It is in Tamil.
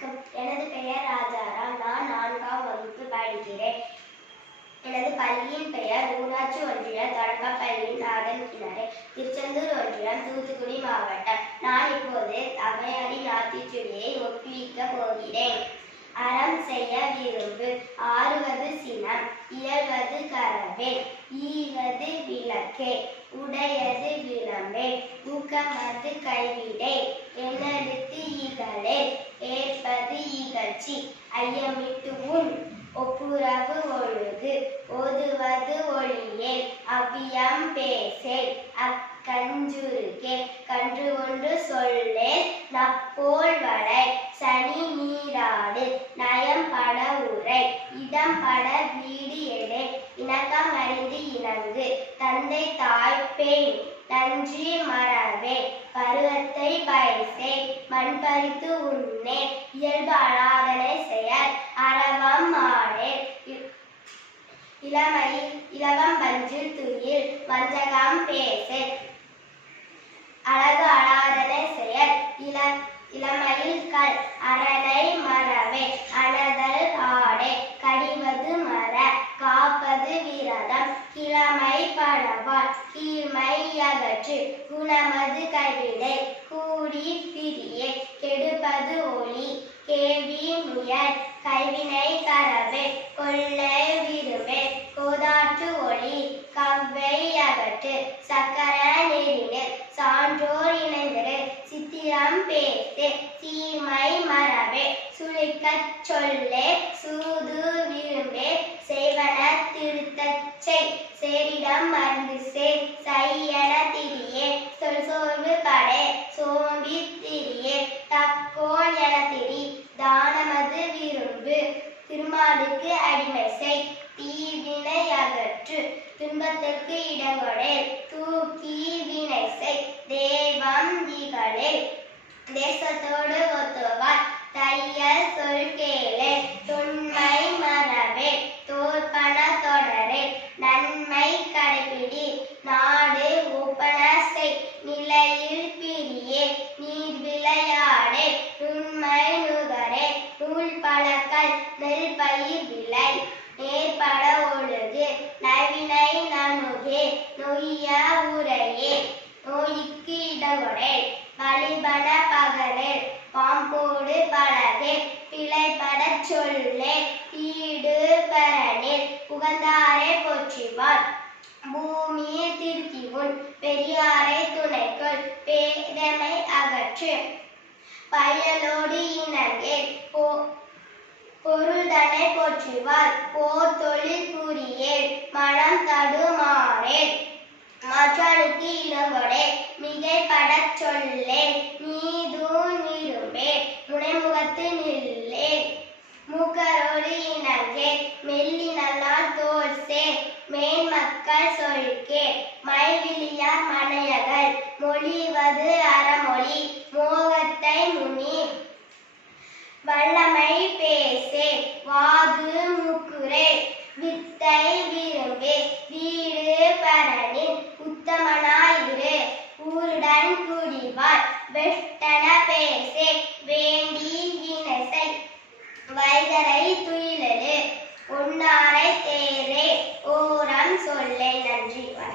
வணக்கம். எனது பெயர் ராஜாராம். நான் 4ஆம் வகுப்பு படிக்கிறேன். எனது பள்ளியின் பெயர் ஊராட்சி ஒன்றிய தொடக்கப்பள்ளி நாதன்கிணறு, திருச்செந்தூர் ஒன்றியம், தூத்துக்குடி மாவட்டம். நான் இப்போது அவையாரின் ஆத்திச்சூடியை ஒப்புவிக்கப் போகிறேன். அறம் செய்ய விரும்பு, ஆறுவது சினம், இயல்வது கரவே, ஈவது விளக்கே, உடையது விளம்பே, ஊக்கமது கைவிடே, என்னெடுத்து இகழே, ஏற்பது இகழ்ச்சி, ஐயமிட்டு உன், ஒப்புரவு ஒழுகு, ஓதுவது ஒளியே, அவ்வியம் பேசே, அக்கஞ்சுருகே, கன்று ஒன்று சொல்லே, நப்போல் வளை, சனி நீராடு, நயம் பட உரை, இடம் பட வீடு எடே, இணக்கம் அறிந்து இணங்கு, தந்தை தாய் பேண், நன்றி மறவே, பருவத்தை பயசே, மண் பறித்து உண்ணே, இயல்பு அலாதனை செயல், அரவம் ஆடே, இலவம் பஞ்சில் துயில், வஞ்சகம் பேசே, அழகு அலாதனை செயல், இளமையில் கல், அரணை மறவே, அனதல் ஆடே, கடிவது மர, காப்பது விரதம், கிழமை படவால், கீழ்மை அகற்று, குணமது கைவிடை, கூடி பிரியே, கெடுப்பது ஒளி, கேள்வி முயல், கைவினை கரவே, கொள்ளை விரும்பே, கோதாற்று ஒளி, கவ்வை அகற்று, சக்கர நெறிடு, சான்றோர் இணைந்திரு, சித்திரம் பேசே, சீமை மறவே, சுழிக்கச் சொல்லே, சூது விரும்பே, செய்வன திருத்தச் செய், சேரிடம் மருந்து செய், செய்யன திரியே, சொல் சோர்வு படே, சோம்பி திரியே, தக்கோன் என திரி, தானமது விரும்பு, திருமாலுக்கு அடிமை செய், தீவினை அகற்று, துன்பத்திற்கு இடங்கொடே, தூக்கி வினை செய், தேவம் இகழே, தேசத்தோடு ஒத்துவார், தையல் சொல் கேளே, தொன்மை மறவே, தோற்பன தொடரே, நன்மை கடைபிடி, நாடு ஒப்பன செய், நிலையில் பிரியே, நீர் விளையாடே, நுண்மை நுகரே, நூல் பழக்கல், நெல் பயிர் விளை, நேர்பட ஒழுகு, நவினை நணுகே, நொய்ய உரையே, நோய்க்கு இடங்கொடே, வழிபட பகரே, பாம்போடு பழகே, பிழைபடச் சொல்லே, பீடு பெறனில், புகழ்ந்தாரை போற்றிவார், பூமியில் திருத்தி உன், பெரியாரை துணைக்குள், பேதமை அகற்று, பயலோடு இணங்கே, பொருள்தனை போற்றுவார், போர் தொழில் புரியேல், மனம் தடுமாறே, மற்றவனுக்கு இடங்கொடே, மிகைப்படச் சொல்லே, நீதூன் விரும்பே, முனைமுகத்து நில்லே, மூக்கரோடு இணங்கே, மெல்லினால் தோல் சேர், மேன்மக்கள் சொல்கே, மைவிலியார் மனையகள், மொழிவது அறமொழி, மோகத்தை முனி, வல்லமை பேசே, வாது முக்குரே, வித்தை விரும்பே, வீடு பரனில், உத்தமனாயிரு, ஊருடன் குடிவார், வெட்டன பேசே,